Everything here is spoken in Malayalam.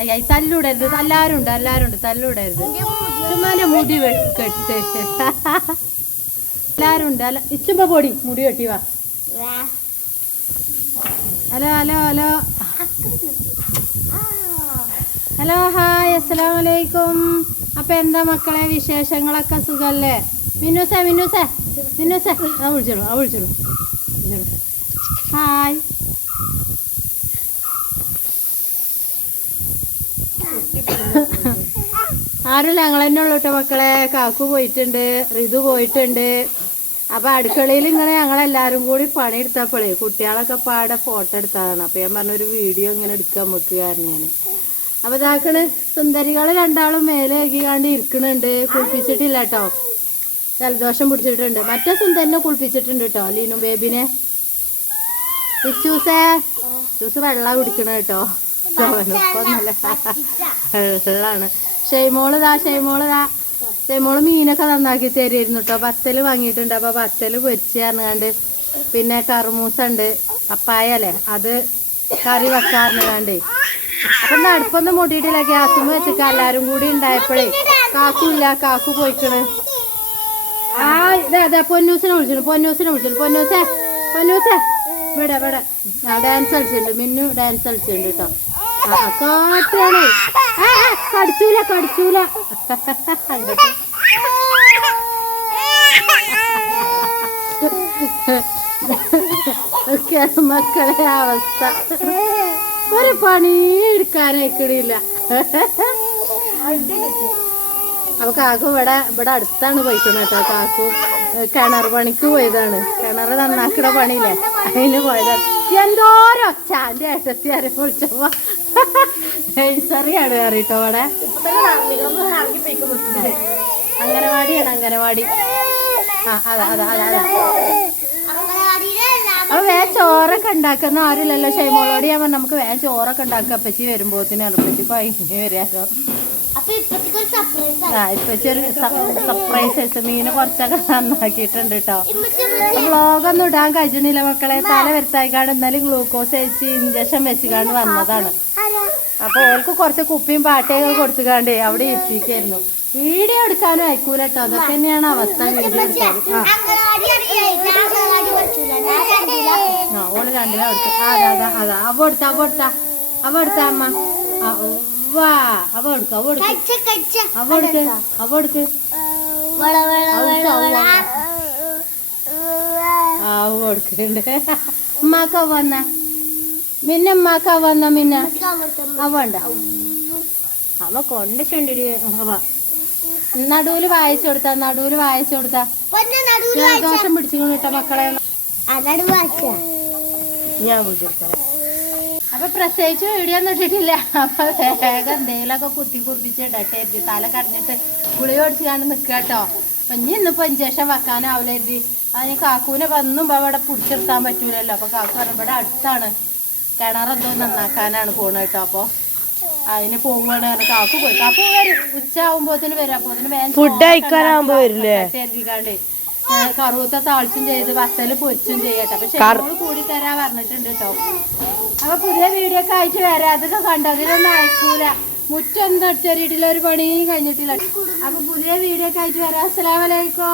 അയ്യ തല്ലൂടരുത്. തല്ലാരുണ്ട് ഉണ്ട് എല്ലാരും ഉണ്ട് തല്ലൂടരുത്. ചുമ്മാന്റെ മുടി കെട്ട്. എല്ലാരുണ്ട് അല്ല ഇച്ചുമ്പ പൊടി. മുടി കെട്ടി വാ. Hello hello hello. Hello hi അസ്സലാം വലൈക്കും അപ്പൊ എന്താ മക്കളെ വിശേഷങ്ങളൊക്കെ സുഖല്ലേ? മിന്നൂസേ മിന്നൂസേ മിന്നൂസേ. ആ വിളിച്ചോളൂ ആ വിളിച്ചോളൂ. ഹായ്. ആരുമില്ല ഞങ്ങൾ തന്നെ ഉള്ളു കേട്ടോ മക്കളെ. കാക്കു പോയിട്ടുണ്ട് ഋതു പോയിട്ടുണ്ട്. അപ്പൊ അടുക്കളയിൽ ഇങ്ങനെ ഞങ്ങളെല്ലാരും കൂടി പണിയെടുത്തപ്പോഴേ കുട്ടികളൊക്കെ പാടെ ഫോട്ടോ എടുത്തതാണ്. അപ്പൊ ഞാൻ പറഞ്ഞ ഒരു വീഡിയോ ഇങ്ങനെ എടുക്കാൻ നമുക്ക് കാരണം ഞാൻ അപ്പൊ ഇതാക്കൾ സുന്ദരികൾ രണ്ടാളും മേലെ ഏകിക്കാണ്ട് ഇരിക്കണുണ്ട്. കുളിപ്പിച്ചിട്ടില്ല കേട്ടോ ജലദോഷം പിടിച്ചിട്ടുണ്ട്. മറ്റേ സുന്ദരനെ കുളിപ്പിച്ചിട്ടുണ്ട് കേട്ടോ ലീനു ബേബിനെ. ഇച്ചൂസേ ചൂസ് വെള്ളം കുടിക്കണ കേട്ടോ വെള്ളാണ് ഷെയ്മോളതാ ഇതാ ഷെയ്മോൾ മീനൊക്കെ നന്നാക്കി തരുമായിരുന്നു കേട്ടോ പത്തൽ വാങ്ങിയിട്ടുണ്ട്. അപ്പൊ പത്തൽ പൊരിച്ച് പറഞ്ഞാണ്ട് പിന്നെ കറുമൂസ ഉണ്ട് അത് കറി വെക്കാറുണ്ട് അപ്പൊ ഇന്ന് അടുപ്പൊന്നും മൂട്ടിയിട്ടില്ല. ഗ്യാസും വെച്ചിട്ട് എല്ലാരും കൂടി ഉണ്ടായപ്പോഴേ. കാക്കു ഇല്ല. കാക്കു പോയിക്കണ്. ആ ഇതാ അതെ പൊന്നൂസിനെ വിളിച്ചിട്ടുണ്ട് പൊന്നൂസിനെ വിളിച്ചിട്ടുണ്ട് പൊന്നൂസേ പൊന്നൂസേ. ഇവിടെ ഇവിടെ. ഡാൻസ് കളിച്ചിട്ടുണ്ട് മിന്നു ഡാൻസ് കളിച്ചിട്ടുണ്ട് കേട്ടോ കാട്ടാണ്. കടിച്ചൂല കടിച്ചൂല. മക്കളെ അവസ്ഥ. ഒരു പണി എടുക്കാനയക്കണില്ല അപ്പൊ കാക്കു ഇവിടെ ഇവിടെ അടുത്താണ് പോയിക്കുന്നത് കേട്ടോ. കാക്കു കിണർ പണിക്ക് പോയതാണ്. കിണർ നന്നാക്കണ പണിയില്ലേ? അതിന് പോയതാണ്. എന്തോരൊച്ച. എന്റെ ഏട്ടത്തി ആരെ വിളിച്ചപ്പോ. നഴ്സറിയാണ് ഇവിടെ അംഗനവാടിയാണ് അംഗനവാടി. ആ അപ്പൊ വേ ചോറൊക്കെ ഉണ്ടാക്കുന്ന ആരുമില്ലല്ലോ. ഷൈമോളോട് പറഞ്ഞു നമുക്ക് വേ ചോറൊക്കെ ഉണ്ടാക്കുക അപ്പച്ചി വരുമ്പോത്തിന് അപ്പച്ചി ഭയങ്കര വരാട്ടോ അപ്പൊ ഇപ്പത്തേക്ക് ഒരു സർപ്രൈസ് ആ ഇപ്പച്ചി ഒരു സർപ്രൈസ് മീന് കുറച്ചൊക്കെ നന്നാക്കിയിട്ടുണ്ട് കേട്ടോ വ്ളോഗൊന്നും ഇടാൻ കഴിച്ചണില്ല മക്കളെ. തല വരുത്തായിക്കാണ്ട് ഇന്നലെ ഗ്ലൂക്കോസ് അയച്ച് ഇഞ്ചക്ഷൻ വെച്ചിക്കാണ്ട് വന്നതാണ്. അപ്പൊ ഓൾക്ക് കുറച്ച് കുപ്പിയും പാട്ടയൊക്കെ കൊടുത്തുകാണ്ട് അവിടെ എത്തിക്കായിരുന്നു വീഡിയോ എടുക്കാനും അയക്കൂല കേട്ടോ അതൊക്കെ തന്നെയാണ് അവസ്ഥ ആ. ഞാൻ കണ്ടില്ല അവിടുത്തെ ഓൾ അതാ അതാ അവ എടുത്ത അവ എടുത്ത അവ എടുത്ത അമ്മ. ആ വാ അവ എടുക്ക എടുക്ക. എടുക്ക് എടുക്ക്. ഉമ്മാക്ക വന്ന. മിന്ന ഉമ്മാക്ക വന്ന മിന്ന? അവ ഉണ്ട് അവ ചെണ്ടി അവ. നടുവിൽ വായിച്ചു കൊടുത്ത നടുവിൽ വായിച്ചു കൊടുത്ത പൊന്ന ജലദോഷം പിടിച്ചു കിട്ട മക്കളെ. ഞാൻ വിളിച്ചെടുത്തരാം അപ്പൊ പ്രത്യേകിച്ച് വീഡിയോ ഒന്നും ഇട്ടിട്ടില്ല. അപ്പൊ വേഗം എന്തെങ്കിലുമൊക്കെ കുത്തി കുറിപ്പിച്ചിടട്ടെ കരുതി. തല കടഞ്ഞിട്ട് ഗുളി ഓടിച്ച് കണ്ട് നിക്കുക കേട്ടോ ഇനി ഇന്നിപ്പോ ഇഞ്ചക്ഷൻ വെക്കാനാവില്ല അതിന് കാക്കൂനെ വന്നും അവിടെ പിടിച്ചെടുത്താൻ പറ്റൂലല്ലോ. അപ്പൊ കാക്കു പറഞ്ഞ ഇവിടെ അടുത്താണ്. കിണറെന്തോ നന്നാക്കാനാണ് പോണത് കേട്ടോ. അപ്പൊ അതിന് കാരണം കാക്കു പോയി. കാക്കു വരും. ഉച്ച ആവുമ്പോത്തിന് വരും. അപ്പൊ ഫുഡ് കഴിക്കാനാവുമ്പോ വരില്ലേ? കരുതിക്കാണ്ട്. കറുവത്ത താളിച്ചും ചെയ്ത് വത്തൽ പൊരിച്ചും ചെയ്യട്ടെ. പക്ഷെ കൂടി തരാ പറഞ്ഞിട്ടുണ്ട് കേട്ടോ. അപ്പൊ പുതിയ വീഡിയോ ഒക്കെ അയച്ചു വരാം അതൊക്കെ കണ്ടു? അതിലൊന്നും അയക്കൂല. മുറ്റൊന്നും അടിച്ചേറിയിട്ടില്ല ഒരു പണിയും കഴിഞ്ഞിട്ടില്ല. അപ്പൊ പുതിയ വീഡിയോ ഒക്കെ അയച്ചു വരാം അസ്സലാമലൈക്കും